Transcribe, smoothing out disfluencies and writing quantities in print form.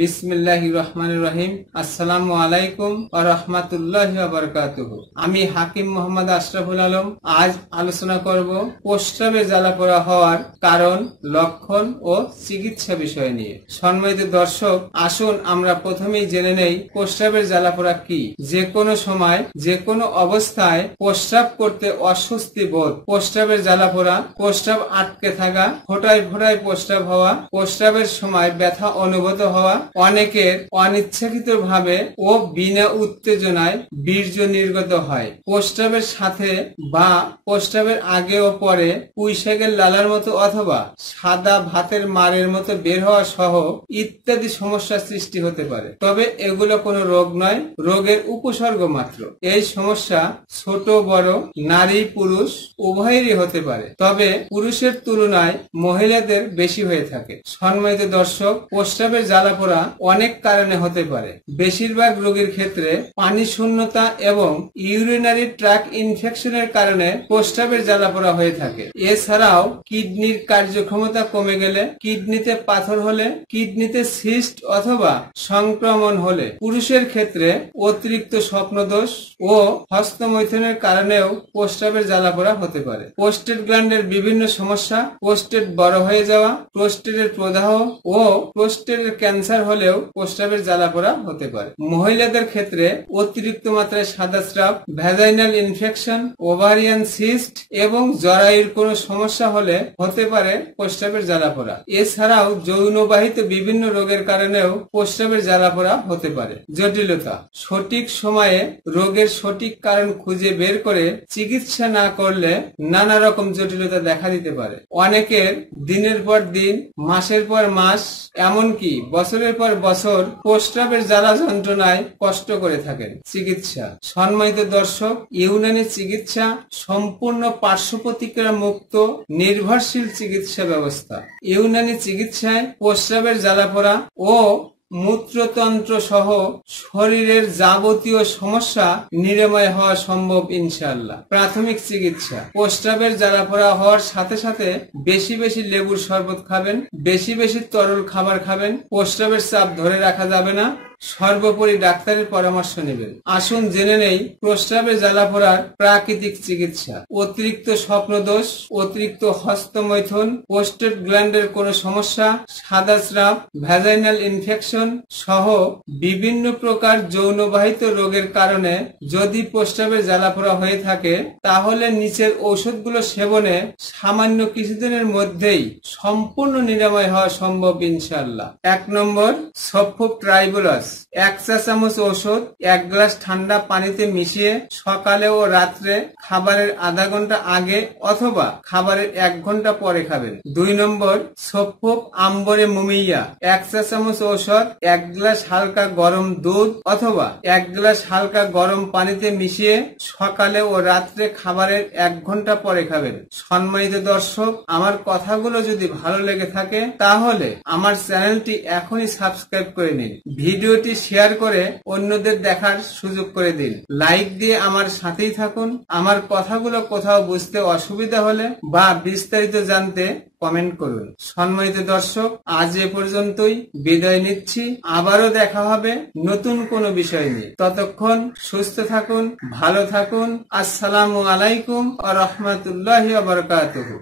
বিসমিল্লাহির রহমানির রহিম। আসসালামু আলাইকুম ওয়া রাহমাতুল্লাহি ওয়া বারাকাতুহু। আমি হাকিম মোহাম্মদ আশরাফুল আলম। আজ আলোচনা করব প্রস্রাবে জ্বালাপোড়া হওয়ার কারণ, লক্ষণ ও চিকিৎসা বিষয় নিয়ে। সম্মানিত দর্শক, আসুন আমরা প্রথমেই জেনে নেই প্রস্রাবের জ্বালাপোড়া কি। যে কোনো সময়, যে কোনো অবস্থায় প্রস্রাব করতে অস্বস্তি বোধ, প্রস্রাবের জ্বালাপোড়া, প্রস্রাব আটকে থাকা, ফোঁটায় ফোঁটায় প্রস্রাব হওয়া, প্রস্রাবের সময় ব্যথা অনুভূত হওয়া, অনেকের অনিচ্ছাকৃতভাবে ও বিনা উত্তেজনায় বীর্য নির্গত হয়, প্রস্রাবের সাথে বা প্রস্রাবের আগে ও পরে পুঁইশাকের লালার মতো অথবা সাদা ভাতের মারের মতো বের হওয়া সহ ইত্যাদি সমস্যার সৃষ্টি হতে পারে। তবে এগুলো কোনো রোগ নয়, রোগের উপসর্গ মাত্র। এই সমস্যা ছোট বড়, নারী পুরুষ উভয়েরই হতে পারে, তবে পুরুষের তুলনায় মহিলাদের বেশি হয়ে থাকে। সম্মানিত দর্শক, প্রস্রাবের জ্বালাপোড়া অনেক কারণে হতে পারে। বেশিরভাগ রোগীর ক্ষেত্রে পানি শূন্যতা এবং ইউরিনারি ট্র্যাক ইনফেকশনের কারণে প্রস্রাবের জ্বালাপোড়া হয়ে থাকে। এছাড়াও কিডনির কার্যক্ষমতা কমে গেলে, কিডনিতে পাথর হলে, কিডনিতে সিস্ট অথবা সংক্রমণ হলে, পুরুষের ক্ষেত্রে অতিরিক্ত স্বপ্নদোষ ও হস্তমৈথুনের কারণেও প্রস্রাবের জ্বালাপোড়া হতে পারে। প্রোস্টেট গ্ল্যান্ডের বিভিন্ন সমস্যা, প্রোস্টেট বড় হয়ে যাওয়া, প্রোস্টেটের প্রদাহ ও প্রোস্টেটের ক্যান্সার হলেও প্রস্রাবের জ্বালাপোড়া হতে পারে। মহিলাদের ক্ষেত্রে অতিরিক্ত মাত্রায় সাদা shrub, vaginal infection, ovarian cyst এবং জরায়ুর কোনো সমস্যা হলে হতে পারে প্রস্রাবের জ্বালাপোড়া। এছাড়াও যৌনবাহিত বিভিন্ন রোগের কারণেও প্রস্রাবের জ্বালাপোড়া হতে পারে। জটিলতা: সঠিক সময়ে রোগের সঠিক কারণ খুঁজে বের করে চিকিৎসা না করলে নানা রকম জটিলতা দেখা দিতে পারে। অনেকের দিনের পর দিন, মাসের পর মাস, এমনকি বছরের পর বছর প্রস্রাবের জ্বালা যন্ত্রণায় কষ্ট করে থাকেন। চিকিৎসা: সম্মানিত দর্শক, ইউনানি চিকিৎসা সম্পূর্ণ পার্শ্ব প্রতিক্রিয়া মুক্ত নির্ভরশীল চিকিৎসা ব্যবস্থা। ইউনানি চিকিৎসায় প্রস্রাবের জ্বালাপোড়া ও মূত্রতন্ত্র সহ শরীরের যাবতীয় সমস্যা নিরাময় হওয়া সম্ভব ইনশাআল্লাহ। প্রাথমিক চিকিৎসা: প্রস্রাবের জ্বালাপোড়া হওয়ার সাথে সাথে বেশি বেশি লেবুর শরবত খাবেন, বেশি বেশি তরল খাবার খাবেন। প্রস্রাবের চাপ ধরে রাখা যাবে না, সর্বোপরি ডাক্তারের পরামর্শ নেবেন। আসুন জেনে নেই প্রস্রাবের জ্বালাপোড়ার প্রাকৃতিক চিকিৎসা। অতিরিক্ত স্বপ্নদোষ, অতিরিক্ত হস্তমৈথুন, প্রোস্টেট গ্ল্যান্ডের কোনো সমস্যা, সাদা স্রাব, ভ্যাজাইনাল ইনফেকশন সহ বিভিন্ন প্রকার যৌনবাহিত রোগের কারণে যদি প্রস্রাবের জ্বালাপোড়া হয়ে থাকে, তাহলে নিচের ঔষধগুলো সেবনে সামান্য কিছুদিনের মধ্যেই সম্পূর্ণ নিরাময় হওয়া সম্ভব ইনশাআল্লাহ। 1 নম্বর, সফোট্রাইবোলাস। 1 চা চামচ ঔষধ 1 গ্লাস ঠান্ডা পানিতে মিশিয়ে সকালে ও রাত্রে খাবারের আধা ঘন্টা আগে অথবা খাবারের 1 ঘন্টা পরে খাবেন। 2 নম্বর, সফোপ আম্বরে মুমিয়া। 1 চা চামচ ঔষধ 1 গ্লাস হালকা গরম দুধ অথবা 1 গ্লাস হালকা গরম পানিতে মিশিয়ে সকালে ও রাত্রে খাবারের 1 ঘন্টা পরে খাবেন। সম্মানিত দর্শক, আমার কথাগুলো যদি ভালো লেগে থাকে তাহলে আমার চ্যানেলটি এখনই সাবস্ক্রাইব করে নিন। ভিডিওটি শেয়ার করে অন্যদের দেখার সুযোগ করে দিন। লাইক দিয়ে আমার সাথেই থাকুন। আমার কথাগুলো কোথাও বুঝতে অসুবিধা হলে বা বিস্তারিত জানতে কমেন্ট করুন। সম্মানিত দর্শক, আজ এ পর্যন্তই বিদায় নিচ্ছি। আবারও দেখা হবে নতুন কোনো বিষয় নিয়ে। ততক্ষণ সুস্থ থাকুন, ভালো থাকুন। আসসালামু আলাইকুম ওয়া রাহমাতুল্লাহি ওয়া বারাকাতুহু।